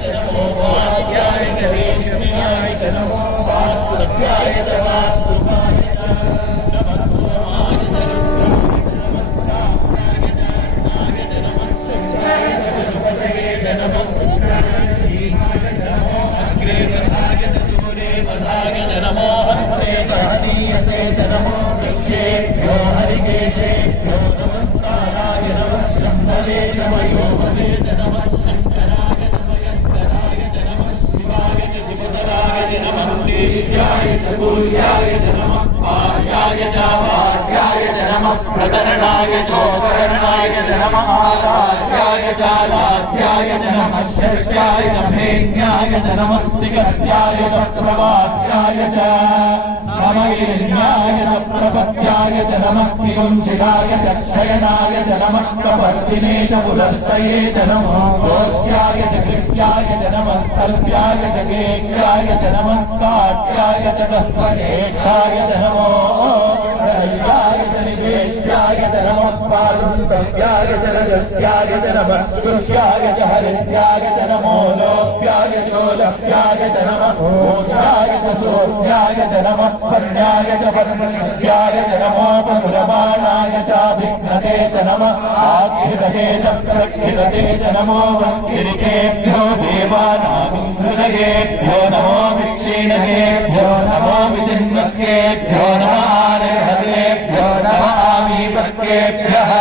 च नमो वाक्याय च रेशम्याय च नमो वास्तुभ्याय च वास्तुभाय च नमः सोमाय च रुद्राय च नमस्काराय च नमः सूर्याय च बृहस्पतये च नमः भीमाय च नमो अग्रे वधाय च दूरे वधाय च नमो हन्ते च हनीयसे च नमो वृक्षेभ्यो हरिकेशेभ्यो नमस्काराय नमः शम्भवे च मयोमवे च नमः शङ्कराय च मयस्कराय च नमः शिवाय च शिवतराय च नमः सूर्याय च सूर्याय च नमः आर्याय च वार्याय च नमः प्रतरणाय चोपरणाय च नमः आराध्याय च आराध्याय च नमः श्रेष्ठाय च भेन्याय च नमः स्तिगत्याय च प्रवाद्याय च नमयेन्याय च प्रपत्याय च नमः विगुंसिताय च क्षयणाय च नमः प्रवर्तिने च पुरस्तये च नमो गोष्ठ्याय च कृत्याय च नमः स्तल्प्याय च गेह्याय च नमः काट्याय च गह्वनेष्ठाय च नमो दैवाय च निवेश्याय च नमः पादुंसव्याय च रजस्याय च नमः शुष्याय च हरिद्याय च नमो लोप्याय चोलप्याय च नमः ऊर्ध्याय च सोऽध्याय च नमः वर्ण्याय च वर्णशक्त्याय च नमो पनुरमाणाय चाभिघ्नते च नमः आख्यते च प्रख्यते च नमो वक्तिरिकेभ्यो देवानामिन्द्रजयेभ्यो नमो विक्षीणकेभ्यो नमो विचिन्वक्येभ्यो नमः आर्हतेभ्यो नमः आमीपक्येभ्यः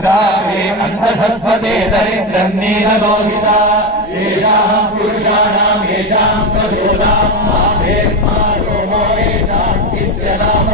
ग्रामे अन्धसस्वते दरिद्रम् नीललोहिता येषाम् पुरुषाणाम् येषाम् पशूनाम् आभेत्मा रोमो येषाम् किञ्चनाम्